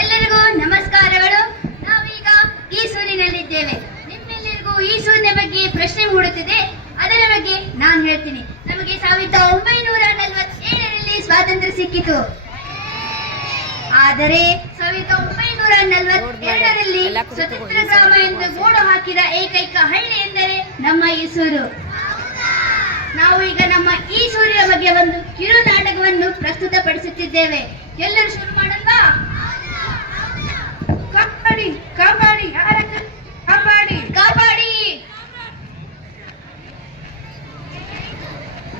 ಎಲ್ಲರಿಗೂ ನಮಸ್ಕಾರಗಳು. ನಾವೀಗ ಈ ಸೂರಿನಲ್ಲಿದ್ದೇವೆ. ನಿಮ್ಮೆಲ್ಲರಿಗೂ ಈ ಸೂರಿನ ಬಗ್ಗೆ ಪ್ರಶ್ನೆ ಮೂಡುತ್ತಿದೆ. ಅದರ ಬಗ್ಗೆ ನಾನು ಹೇಳ್ತೀನಿ. ನಮಗೆ 1947ರಲ್ಲಿ ಸ್ವಾತಂತ್ರ್ಯ ಸಿಕ್ಕಿತು. ಆದರೆ 1942ರಲ್ಲಿ ಸ್ವತಂತ್ರ ಗ್ರಾಮ ಎಂದು ಗೋಡು ಹಾಕಿದ ಏಕೈಕ ಹಳ್ಳಿ ಎಂದರೆ ನಮ್ಮ ಈಸೂರು. ನಾವು ಈಗ ನಮ್ಮ ಈ ಸೂರಿನ ಬಗ್ಗೆ ಒಂದು ಕಿರು ನಾಟಕವನ್ನು ಪ್ರಸ್ತುತಪಡಿಸುತ್ತಿದ್ದೇವೆ. ಎಲ್ಲರೂ ಶುರು ಮಾಡಲ್ವಾ? ಕಾಪಾಡಿ ಕಾಪಾಡಿ ಕಾಪಾಡಿ ಕಾಪಾಡಿ.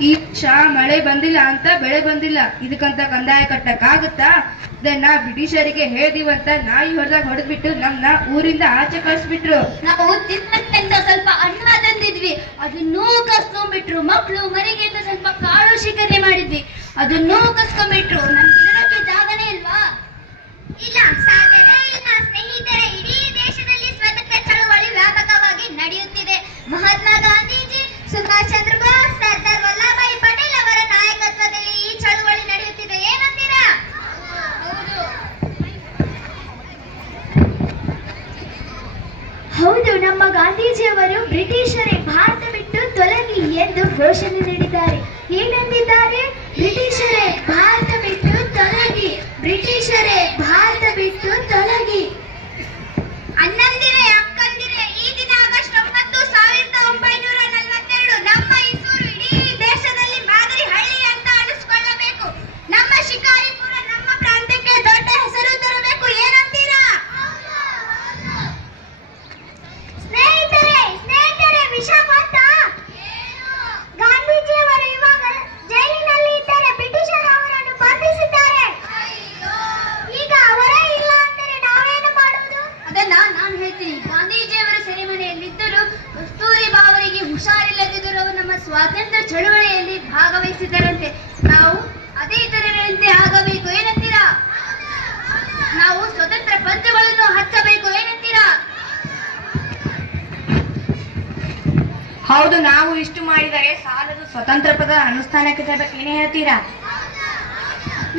ಈ ವರ್ಷ ಮಳೆ ಬಂದಿಲ್ಲ ಅಂತ ಬೆಳೆ ಬಂದಿಲ್ಲ, ಇದಕ್ಕಂತ ಕಂದಾಯ ಕಟ್ಟಕ್ಕಾಗುತ್ತಾ? ಇದನ್ನ ಬ್ರಿಟಿಷರಿಗೆ ಹೇಳಿದಿವಂತ ನಾಯಿ ಹೊಡೆದಾಗ ಹೊಡೆದ್ಬಿಟ್ಟು ನಮ್ನ ಊರಿಂದ ಆಚೆ ಕಳಿಸ್ಬಿಟ್ರು. ನಾವು ತಿನ್ನಕ್ಕೆಂತ ಸ್ವಲ್ಪ ಅನ್ನ ತಂದಿದ್ವಿ, ಅದನ್ನೂ ಕಸ್ಕೊಂಡ್ಬಿಟ್ರು. ಮಕ್ಕಳು ಮರಿಗೆ ಅಂತ ಸ್ವಲ್ಪ ಕಾಳು ಶೇಖರಣೆ ಮಾಡಿದ್ವಿ, ಅದನ್ನೂ ಕಸ್ಕೊಂಡ್ಬಿಟ್ರು. ನಮ್ಗೆ ಇರೋಕ್ಕೆ ಜಾಗನೇ ಇಲ್ವಾ? ಇಲ್ಲ, ಸಾಧ್ಯವೇ ಇಲ್ಲ ಸ್ನೇಹಿತರೆ. ಇಡೀ ದೇಶದಲ್ಲಿ ಸ್ವತಂತ್ರ ಚಳವಳಿ ವ್ಯಾಪಕವಾಗಿ ನಡೆಯುತ್ತಿದೆ. ಮಹಾತ್ಮ ಗಾಂಧೀಜಿ, ಸುಭಾಷ್ ಚಂದ್ರ ಬೋಸ್, ಸರ್ದಾರ್ ವಲ್ಲಭಾಯಿ ಪಟೇಲ್ ಅವರ ನಾಯಕತ್ವದಲ್ಲಿ ಈ ಚಳವಳಿ ನಡೆಯುತ್ತಿದೆ. ಏನಂತೀರಾ? ಹೌದು, ನಮ್ಮ ಗಾಂಧೀಜಿಯವರು ಬ್ರಿಟಿಷರೇ ಭಾರತ ಬಿಟ್ಟು ತೊಲಗಿ ಎಂದು ಘೋಷಣೆ ನೀಡಿದ್ದಾರೆ. ಏನಂದಿದ್ದಾರೆ? ಬ್ರಿಟಿಷರೇ ಭಾರತ ಬಿಟ್ಟು ತೊಲಗಿ, ಬ್ರಿಟಿಷರೇ ಭಾರತ ಬಿಟ್ಟು ತೊಲಗಿ. ಅಣ್ಣಂದಿರೇ, ಅಕ್ಕಂದಿರೇ, ಈ ದಿನ ಆಗಸ್ಟ್ 9, 1942 ನಮ್ಮ ಈಸೂರು ಇಡೀ ದೇಶದಲ್ಲಿ ಮಾದರಿ ಹಳ್ಳಿ ಅಂತ ಅನಿಸ್ಕೊಳ್ಳಬೇಕು. ನಮ್ಮ ಶಿಕಾರಿಪುರ ನಮ್ಮ ಪ್ರಾಂತ್ಯಕ್ಕೆ ದೊಡ್ಡ ಹೆಸರು ತರಬೇಕು. ಏನಂತೀರಾ? ಸ್ನೇಹಿತರೆ, ವಿಷಯ ಗೊತ್ತಾ? ಗಾಂಧೀಜಿಯವರು ಇವಾಗ ಜೈಲಿನಲ್ಲಿ ಇದ್ದಾರೆ. ಬ್ರಿಟಿಷರು ಅವರನ್ನು ಬಂಧಿಸಿದ್ದಾರೆ. ಈಗ ಅವರೇ ಇಲ್ಲ ಅಂದರೆ ನಾವೇನು ಮಾಡುವುದು? ಅದನ್ನ ನಾನು ಹೇಳ್ತೀನಿ. ಗಾಂಧೀಜಿಯವರ ಸೆರೆಮನೆಯಲ್ಲಿದ್ದರು. ಕಸ್ತೂರಿ ಬಾವರಿಗೆ ಹುಷಾರಿಲ್ಲದಿದ್ದರೂ ಅವರು ನಮ್ಮ ಸ್ವಾತಂತ್ರ್ಯ ಚಳವಳಿಯಲ್ಲಿ ಭಾಗವಹಿಸಿದ್ದರಂತೆ. ನಾವು ಅದೇ ತರದಂತೆ ಆಗಬೇಕು. ಏನಂತೀರಾ? ನಾವು ಸ್ವತಂತ್ರ ಪಂದ್ಯಗಳನ್ನು ಹಚ್ಚಬೇಕು. ಏನಂತೀರಾ? ಹೌದು, ನಾವು ಇಷ್ಟು ಮಾಡಿದರೆ ಸಾಲದು. ಸ್ವತಂತ್ರ ಪದ ಅನುಷ್ಠಾನಕ್ಕೆ ತರಬೇಕು. ಏನೇ ಹೇಳ್ತೀರಾ?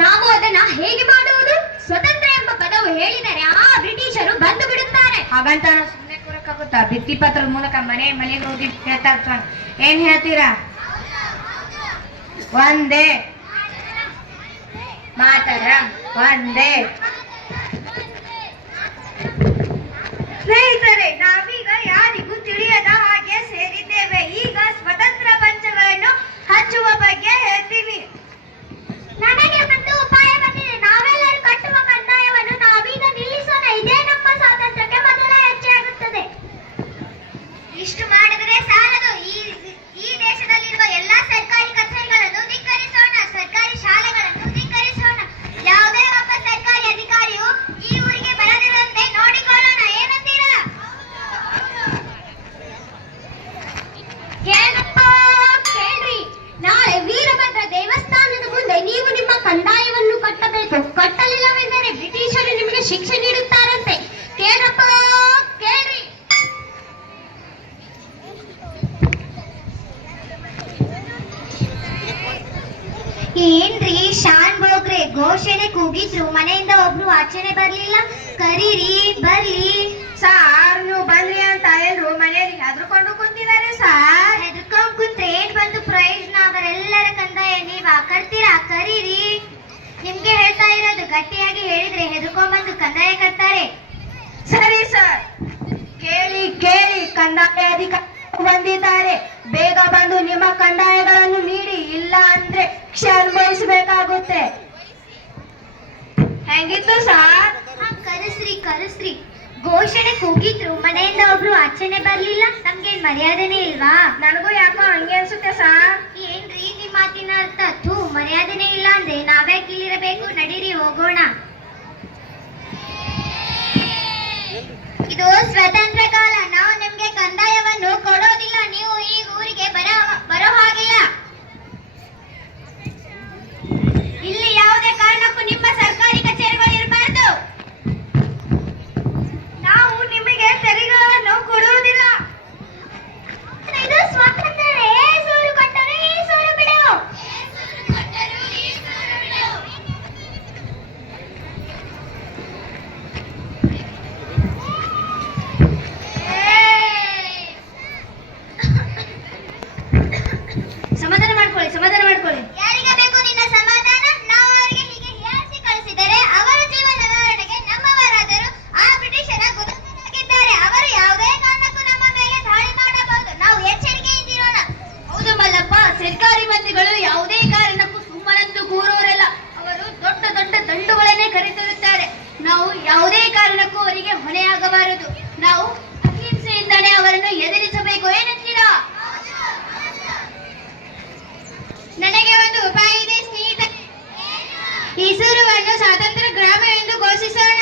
ನಾವು ಅದನ್ನ ಹೇಗೆ ಮಾಡುವುದು? ಸ್ವತಂತ್ರ ಎಂಬ ಪದವು ಹೇಳಿದರೆ ಆ ಬ್ರಿಟಿಷರು ಬಂದು ಬಿಡುತ್ತಾರೆ. ಹಾಗಂತ ನಾವು ಸುಮ್ಮನೆ ಕೂರಕ್ಕಾಗುತ್ತಾ? ಭಿತ್ತಿ ಪತ್ರದ ಮೂಲಕ ಮನೆಗೆ ಹೋಗಿ ಹೇಳ್ತಾ ಇರ್ತಾನೆ. ಏನ್ ಹೇಳ್ತೀರಾ? ಒಂದೇ ಮಾತರಂ, ಒಂದೇ. ಸ್ನೇಹಿತರೆ, ನಾವೀಗ ಯಾರಿಗೂ ತಿಳಿಯದ ಹಾಗೆ ಸೇರಿದ್ದೇವೆ. ಈಗ ಸ್ವತಂತ್ರ ಪಂಚಗಳನ್ನು ಹಚ್ಚುವ ಬಗ್ಗೆ ಹೇಳ್ತೀವಿ. ನನಗೆ ಒಂದು ಉಪಾಯ ಬಂದಿದೆ. ನಾವೆಲ್ಲರೂ ಕಟ್ಟುವ ಕಂದಾಯವನ್ನು ನಾವೀಗ ನಿಲ್ಲಿಸೋಣ. ಇದೇ ನಮ್ಮ ಸ್ವಾತಂತ್ರ್ಯಕ್ಕೆ ಮೊದಲ ಹೆಜ್ಜೆ ಆಗುತ್ತದೆ. ಇಷ್ಟು ಮಾಡಿದರೆ ಸಾಲದು. ಈ ದೇಶದಲ್ಲಿರುವ ಎಲ್ಲಾ ಸರ್ಕಾರಿ ಕಚೇರಿಗಳನ್ನು ಧಿಕ್ಕರಿಸೋಣ, ಸರ್ಕಾರಿ ಶಾಲೆಗಳನ್ನು ಧಿಕ್ಕರಿಸೋಣ. ಯಾವುದೇ ಒಬ್ಬ ಸರ್ಕಾರಿ ಅಧಿಕಾರಿಯು ಈ ಊರಿಗೆ ಬರದಿರುವಂತೆ ನೋಡಿಕೊಳ್ಳೋಣ. ಏನಂತೀರಾ? ಕೇಳಪ್ಪ ಕೇಳ್ರಿ. ನಾಳೆ ವೀರಭದ್ರ ದೇವಸ್ಥಾನದ ಮುಂದೆ ನೀವು ನಿಮ್ಮ ಕಂದಾಯವನ್ನು ಕಟ್ಟಬೇಕು. ಕಟ್ಟಲಿಲ್ಲವೆಂದರೆ ಬ್ರಿಟಿಷರು ನಿಮಗೆ ಶಿಕ್ಷೆ ನೀಡುತ್ತಾರಂತೆ. ಕೇಳಪ್ಪ ಕೇಳ್ರಿ. ಏನ್ರಿ ಶಾನ್ ಬೋಗ್ರೆ, ಘೋಷಣೆ ಕೂಗಿದ್ರು, ಮನೆಯಿಂದ ಒಬ್ರು ಆಚೆನೆ ಬರ್ಲಿಲ್ಲ. ಕರೀರಿ, ಬರ್ಲಿ. ಸಾರ್, ನೀವು ಬಂದ್ರಿ ಅಂತ ಎಲ್ರು ಮನೆಯಲ್ಲಿ ಹೆದರ್ಕೊಂಡು ಕುಂತಿದ್ದಾರೆ ಸಾರ್. ಹೆದರ್ಕೊಂಡ್ ಕುಂತ್ರೆ ಏನ್ ಬಂದು ಪ್ರಯೋಜನ? ಅವರೆಲ್ಲರ ಕಂದಾಯ ನೀವ್ ಕಟ್ತೀರಾ? ಕರೀರಿ. ನಿಮ್ಗೆ ಹೇಳ್ತಾ ಇರೋದು, ಗಟ್ಟಿಯಾಗಿ ಹೇಳಿದ್ರೆ ಹೆದರ್ಕೊಂಡ್ ಬಂದು ಕಂದಾಯ ಕಟ್ತಾರೆ. ಸರಿ ಸರ್, ಕೇಳಿ ಕೇಳಿ, ಕಂದಾಯ ಅಧಿಕಾರಿ ಬಂದಿದ್ದಾರೆ. ಬೇಗ ಬಂದು ನಿಮ್ಮ ಕಂದಾಯಗಳನ್ನು ನೀಡಿ, ಇಲ್ಲ ಅಂದ್ರೆ ಶಿಕ್ಷೆ ಅನುಭವಿಸಬೇಕಾಗುತ್ತೆ. ಹೆಂಗಿತ್ತು ಸಾರ್? ಕರೆಸ್ರಿ. ಘೋಷಣೆ ಕೂಗಿದ್ರು, ಮನೆಯಿಂದ ಒಬ್ರು ಆಚೆನೆ ಬರ್ಲಿಲ್ಲ. ನಮ್ಗೇನ್ ಮರ್ಯಾದೆನೇ ಇಲ್ವಾ? ನನಗೂ ಯಾಕೋ ಹಂಗೆ ಅನ್ಸುತ್ತೆ ಸಾರ್. ಏನ್ರಿ ನಿಮ್ ಮಾತಿನ ಅರ್ಥ? ಮರ್ಯಾದೆನೇ ಇಲ್ಲ ಅಂದ್ರೆ ನಾವ್ಯಾಕೆ ಇಲ್ಲಿರಬೇಕು? ನಡೀರಿ, ಹೋಗೋಣ. ಇದು ಸ್ವತಂತ್ರ ಕಾಲ. ನಾವು ನಿಮ್ಗೆ ಕಂದಾಯವನ್ನು ಕೊಡೋದಿಲ್ಲ. ನೀವು ಈ ಊರಿಗೆ ಬರೋ ಹಾಗಿಲ್ಲ. ಇಲ್ಲಿ ಯಾವುದೇ ಕಾರಣಕ್ಕೂ ನಿಮ್ಮ ಸರ್ಕಾರಿ ಕಚೇರಿಗಳು ಇರಬಾರ್ದು. ನಾವು ನಿಮಗೆ ತೆರಿಗೆಗಳನ್ನು ಕೊಡುವುದಿಲ್ಲ. ಇದು ಸ್ವಾತಂತ್ರ್ಯ. ಸೂರು ಕೊಟ್ಟರು ಈ ಸೂರು ಬಿಡು. ಈಸೂರನ್ನು ಸ್ವಾತಂತ್ರ್ಯ ಗ್ರಾಮ ಎಂದು ಘೋಷಿಸೋಣ.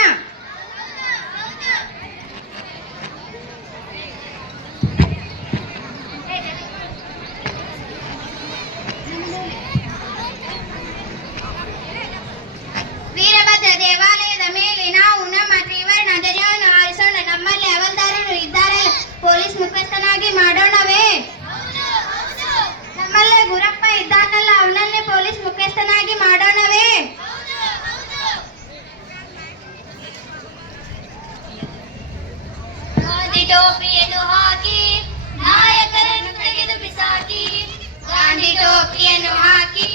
ವೀರಭದ್ರ ದೇವಾಲಯದ ಮೇಲೆ ನಾವು ನಮ್ಮ ತ್ರಿವರ್ಣ ಧ್ವಜವನ್ನು ಹಾರಿಸೋಣ. ನಮ್ಮಲ್ಲಿ ಹವಲ್ದಾರರು ಇದ್ದಾರಲ್ಲ, ಪೊಲೀಸ್ ಮುಖ್ಯಸ್ಥನಾಗಿ ಮಾಡೋಣವೇ? ನಮ್ಮಲ್ಲೇ ಗುರಪ್ಪ ಇದ್ದಾನಲ್ಲ, ಅವನನ್ನೇ ಪೊಲೀಸ್ ಮುಖ್ಯಸ್ಥನಾಗಿ ಮಾಡೋಣವೇ? ಗಾಂಧಿ ಟೋಪಿಯನ್ನು ಹಾಕಿ ನಾಯಕರನ್ನು ತೆಗೆದು ಬಿಸಾಕಿ, ಗಾಂಧಿ ಟೋಪಿಯನ್ನು ಹಾಕಿ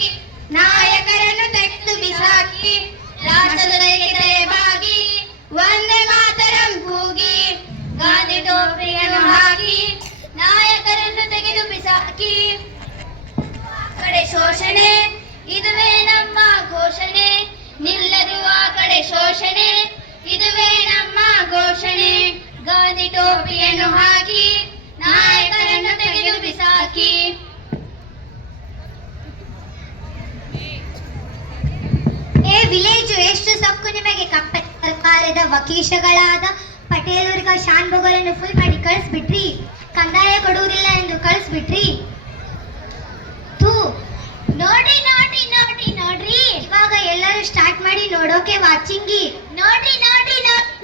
ನಾಯಕರನ್ನು ತೆಗೆದು ಬಿಸಾಕಿ, ರಾಷ್ಟ್ರದ ತಲೆಬಾಗಿ ವಂದೇ ಮಾತರಂ ಕೂಗಿ, ಗಾಂಧಿ ಟೋಪಿಯನ್ನು ಹಾಕಿ ನಾಯಕರನ್ನು ತೆಗೆದು ಬಿಸಾಕಿ. ಕಡೆ ಶೋಷಣೆ ಇದುವೇ ನಮ್ಮ ಘೋಷಣೆ, ನಿಲ್ಲದು ಆ ಕಡೆ ಶೋಷಣೆ ಇದುವೇ ನಮ್ಮ ಘೋಷಣೆ, ಗಾಂಧಿ ಟೋಪಿಯನ್ನು ಹಾಕಿ ನಾಯಕರನ್ನು ತೆಗೆದು ಬಿಸಾಕಿ. ಏ ವಿಲೇಜು, ಎಷ್ಟು ಸೊಕ್ಕು ನಿಮಗೆ! ಕಂಪನಿ ಸರ್ಕಾರದ ವಕೀಶಗಳಾದ ಪಟೇಲರಿಗೆ ಶಾನ್ ಬೊಗಲನ್ನು ಫುಲ್ ಮಾಡಿ ಕಳಿಸ್ಬಿಟ್ರಿ, ಕಂದಾಯ ಕೊಡುವುದಿಲ್ಲ ಎಂದು ಕಳಿಸ್ಬಿಟ್ರಿ. ಥೂ, ನೋಡ್ರಿ ನೋಡ್ರಿ ನೋಡ್ರಿ ನೋಡ್ರಿ, ಇವಾಗ ಎಲ್ಲರೂ ಸ್ಟಾರ್ಟ್ ಮಾಡಿ ನೋಡೋಕೆ ವಾಚಿಂಗಿ. ನೋಡ್ರಿ ನೋಡ್ರಿ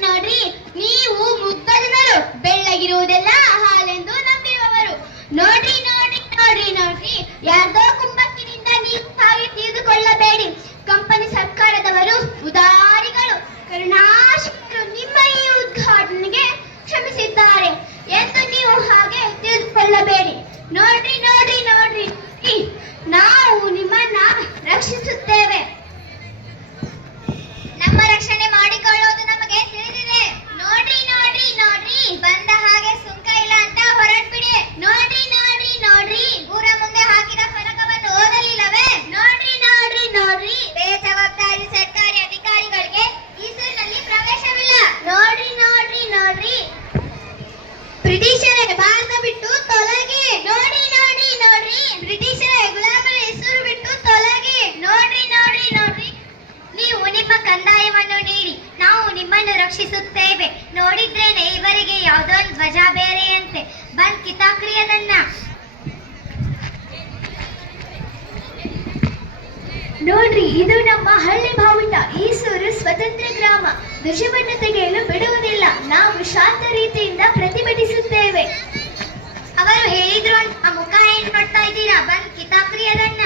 ನೋಡ್ರಿ, ನೀವು ಮುಗ್ಗದವರು, ಬೆಳ್ಳಗಿರುವುದೆಲ್ಲ ಹಾಲೆಂದು ನಂಬಿರುವವರು. ನೋಡ್ರಿ ನೋಡ್ರಿ ನೋಡ್ರಿ ನೋಡ್ರಿ, ಯಾರ್ದೋ ಕುಂಬಕ್ಕಿನಿಂದ ನೀವು ಹಾಗೆ ತಿಳಿದುಕೊಳ್ಳಬೇಡಿ. ಕಂಪನಿ ಸರ್ಕಾರದವರು ಉದಾರಿಗಳು, ಕರುಣಾಶೀಲರು, ನಿಮ್ಮ ಈ ಉದ್ಘಾಟನೆಗೆ ಕ್ಷಮಿಸಿದ್ದಾರೆ ಎಂದು ನೀವು ಹಾಗೆ ತಿಳಿದುಕೊಳ್ಳಬೇಡಿ. ನೋಡ್ರಿ ನೋಡ್ರಿ ನೋಡ್ರಿ, ನಾವು ನಿಮ್ಮನ್ನ ರಕ್ಷಿಸುತ್ತೇವೆ. ನಮ್ಮ ರಕ್ಷಣೆ ಮಾಡಿಕೊಳ್ಳೋದು ನಮಗೆ ತಿಳಿದಿದೆ. ನೋಡ್ರಿ ನೋಡ್ರಿ ನೋಡ್ರಿ, ಬಂದ ಹಾಗೆ ಸುಂಕ ಇಲ್ಲ ಅಂತ ಹೊರಟ್ಬಿಡಿ. ನೋಡ್ರಿ ನೋಡ್ರಿ ನೋಡ್ರಿ, ಊರ ಮುಂದೆ ಹಾಕಿದ ಫಲಕವನ್ನು ಓದಲಿಲ್ಲವೇ? ನೋಡ್ರಿ ನೋಡ್ರಿ ನೋಡ್ರಿ, ಬೇಜವಾಬ್ದಾರಿ ಸರ್ಕಾರಿ ಅಧಿಕಾರಿಗಳಿಗೆ ಈಸೂರಿನಲ್ಲಿ ಪ್ರವೇಶವಿಲ್ಲ. ನೋಡ್ರಿ ನೋಡ್ರಿ ನೋಡ್ರಿ, ಬ್ರಿಟಿಷರೇ ಭಾರತ ಬಿಟ್ಟು ತೊಲಗಿ. ನೋಡ್ರಿ ನೋಡ್ರಿ ನೋಡ್ರಿ, ಬ್ರಿಟಿಷರೇ ಗುಲಾಮರ ಹೆಸರು ಬಿಟ್ಟು ತೊಲಗಿ. ನೋಡ್ರಿ ನೋಡ್ರಿ ನೋಡ್ರಿ, ನೀವು ನಿಮ್ಮ ಕಂದಾಯವನ್ನು ನೀಡಿ, ನಾವು ನಿಮ್ಮನ್ನು ರಕ್ಷಿಸುತ್ತೇವೆ. ನೋಡಿದ್ರೇನೆ ಇವರಿಗೆ ಯಾವುದೋ ಒಂದು ಧ್ವಜ ಬೇರೆಯಂತೆ, ಬಂದ್ ಕಿತಾಕ್ರಿ ಅದನ್ನ. ನೋಡ್ರಿ, ಇದು ನಮ್ಮ ಹಳ್ಳಿ ಭಾವುಟ. ಈಸೂರು ಸ್ವತಂತ್ರ ಗ್ರಾಮ. ಧ್ವಜವನ್ನು ತೆಗೆಯಲು ಬಿಡುವುದಿಲ್ಲ. ನಾವು ಶಾಂತ ರೀತಿಯಿಂದ ಪ್ರತಿಭಟಿಸುತ್ತೇವೆ. ಅವರು ಹೇಳಿದ್ರು ಅಂತ ಮುಖ ಏನ್ ನೋಡ್ತಾ ಇದ್ದೀರಾ? ಬಂದ್ ಕಿತಾಕ್ರಿ ಅದನ್ನ.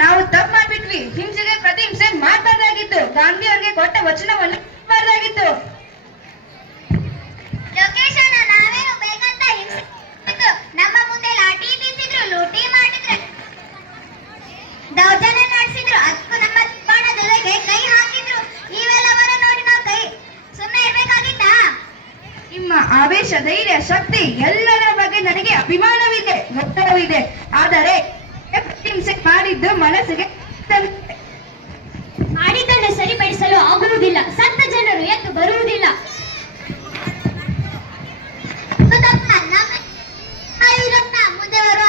ನಾವು ತಪ್ಪು ಮಾಡ್ಬಿಟ್ವಿ. ಹಿಂಸೆಗೆ ಪ್ರತಿ ಹಿಂಸೆ ಮಾಡಬಾರ್ದಾಗಿತ್ತು. ಗಾಂಧಿ ಅವರಿಗೆ ಕೊಟ್ಟ ವಚನವನ್ನು ಮಾಡಬಾರ್ದಾಗಿತ್ತು. ಲೊಕೇಶನ್ ನಾವೇನು ಬೇಕಂತ ಹಿಂಸೆ, ನಮ್ಮ ಮುಂದೆ ಲಾಠಿ ಬೀಸಿದ್ರು, ಲೂಟಿ ಮಾಡಿದ್ರು, ದೌರ್ಜನ್ಯ ನಡೆಸಿದ್ರು, ಅದಕ್ಕೂ ನಮ್ಮ ಬಾಣದೊಳಗೆ ಕೈ ಹಾಕಿದ್ರು. ಇವೆಲ್ಲವನ್ನ ನೋಡಿ ನಾವು ಕೈ ಸುಮ್ಮನೆ ಇರ್ಬೇಕಾಗಿತ್ತ? ನಿಮ್ಮ ಆವೇಶ, ಧೈರ್ಯ, ಶಕ್ತಿ ಎಲ್ಲದರ ಬಗ್ಗೆ ನನಗೆ ಅಭಿಮಾನವಿದೆ, ಒತ್ತಡವಿದೆ. ಆದರೆ ಹಿಂಸೆ ಮಾಡಿದ್ದು ಮನಸ್ಸಿಗೆ ಮಾಡಿದ್ದನ್ನು ಸರಿಪಡಿಸಲು ಆಗುವುದಿಲ್ಲ. ಸತ್ತ ಜನರು ಎದ್ದು ಬರುವುದಿಲ್ಲ. ಮುಂದೆ ಬರುವ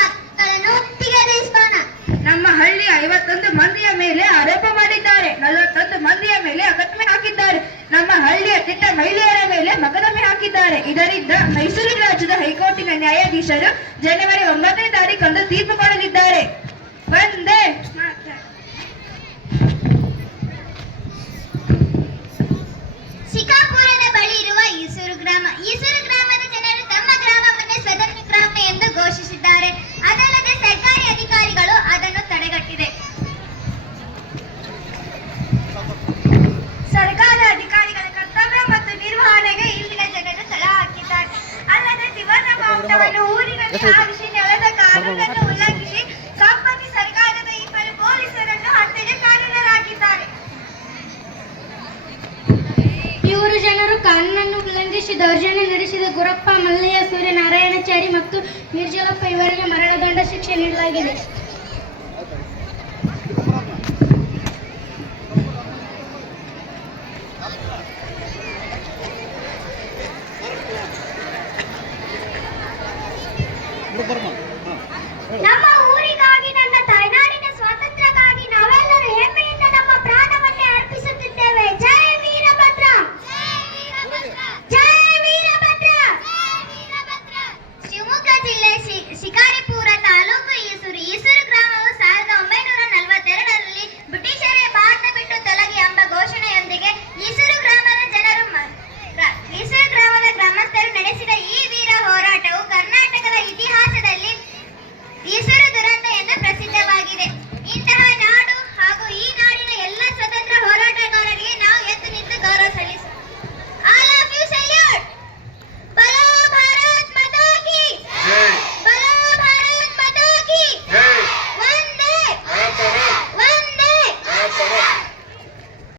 ನಮ್ಮ ಹಳ್ಳಿಯ 51 ಮಂದಿಯ ಮೇಲೆ ಆರೋಪ ಮಾಡಿದ್ದಾರೆ. 41 ಮಂದಿಯ ಮೇಲೆ ಅಗತ್ಮೆ ಹಾಕಿದ್ದಾರೆ. ನಮ್ಮ ಹಳ್ಳಿಯ ಕೆಟ್ಟ ಮಹಿಳೆಯರ ಮೇಲೆ ಮೊಕದ್ದಮೆ ಹಾಕಿದ್ದಾರೆ. ಇದರಿಂದ ಮೈಸೂರು ರಾಜ್ಯದ ಹೈಕೋರ್ಟಿನ ನ್ಯಾಯಾಧೀಶರು ಜನವರಿ 9ನೇ ತಾರೀಖಂದು ತೀರ್ಪು ಕೊಡಲಿದ್ದಾರೆ. ವಂದೇ ಮಾತರಂ. ಶಿಕಾಪುರದ ಬಳಿ ಇರುವ ಈಸೂರು ಗ್ರಾಮ. ಈಸೂರು ಗ್ರಾಮದ ಜನರು ತಮ್ಮ ಗ್ರಾಮವನ್ನೇ ಸ್ವತಂತ್ರ ಗ್ರಾಮ ಎಂದು ಘೋಷಿಸಿದ್ದಾರೆ. ಅದಲ್ಲದೆ ಸರ್ಕಾರಿ ಅಧಿಕಾರಿಗಳು ಅದನ್ನು ತಡೆಗಟ್ಟಿದೆ. ಸರ್ಕಾರ ಅಧಿಕಾರಿಗಳ ಕರ್ತವ್ಯ ಮತ್ತು ನಿರ್ವಹಣೆಗೆ ಇಲ್ಲಿನ ಜನರು ತಲೆ ಹಾಕಿದ್ದಾರೆ. ಅಲ್ಲದೆ ತ್ರಿವರ್ಣ ಬಾವುಟವನ್ನು ಊರಿನಲ್ಲಿ ಹಾರಿಸಿ ನೆಲದ ಕಾನೂನನ್ನು ಉಲ್ಲಂಘಿಸಿ ಕಂಪನಿ ಸರ್ಕಾರದ 2 ಪೊಲೀಸರನ್ನು ಹತ್ಯೆಗೆ ಕಾರಣರಾಗಿದ್ದಾರೆ. ಇವರು ಜನರು ಕಾನೂನನ್ನು ಉಲ್ಲಂಘಿಸಿದವರು. ದೌರ್ಜನ್ಯ ನಡೆಸಿದ ಗುರಪ್ಪ, ಮಲ್ಲಯ್ಯ, ಸೂರ್ಯನಾರಾಯಣಚಾರಿ ಮತ್ತು ನಿರ್ಜಲಪ್ಪ ಇವರಿಗೆ ಮರಣದಂಡ ಶಿಕ್ಷೆ ನೀಡಲಾಗಿದೆ.